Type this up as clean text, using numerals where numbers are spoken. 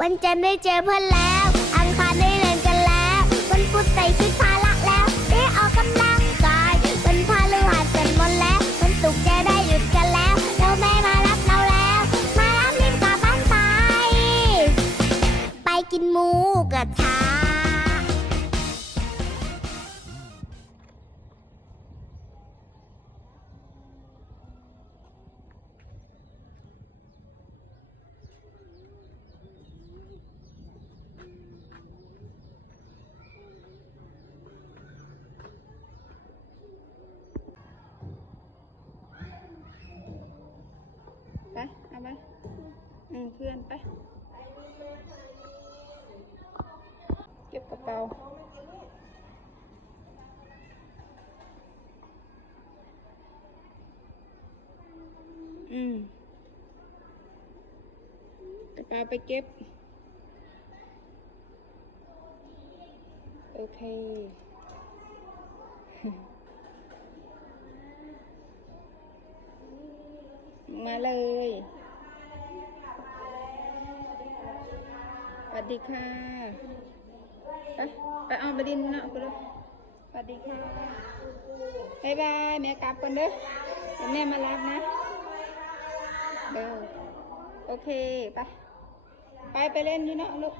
วันจันทร์ได้เจอเพื่อนแล้วอังคารได้เรียนกันแล้ววันพุธใส่ชุดพละแล้วได้ออกกำลังกายวันพฤหัสสวดมนต์แล้ววันศุกร์จะได้หยุดกันแล้วเราแม่มารับเราแล้วมารับรีบกลับบ้านไปกินหมูกระทะไปเอาไปเพื่อนไปเก็บกระเป๋ากระเป๋าไปเก็บโอเคมาเลยสวัสดีค่ะไปเอาไปดินนะคุณลูกสวัสดีค่ะบ๊ายบายแม่กลับก่อนเด้อเดี๋ยวแม่มารับนะโอเคไปเล่นอยู่นะลูก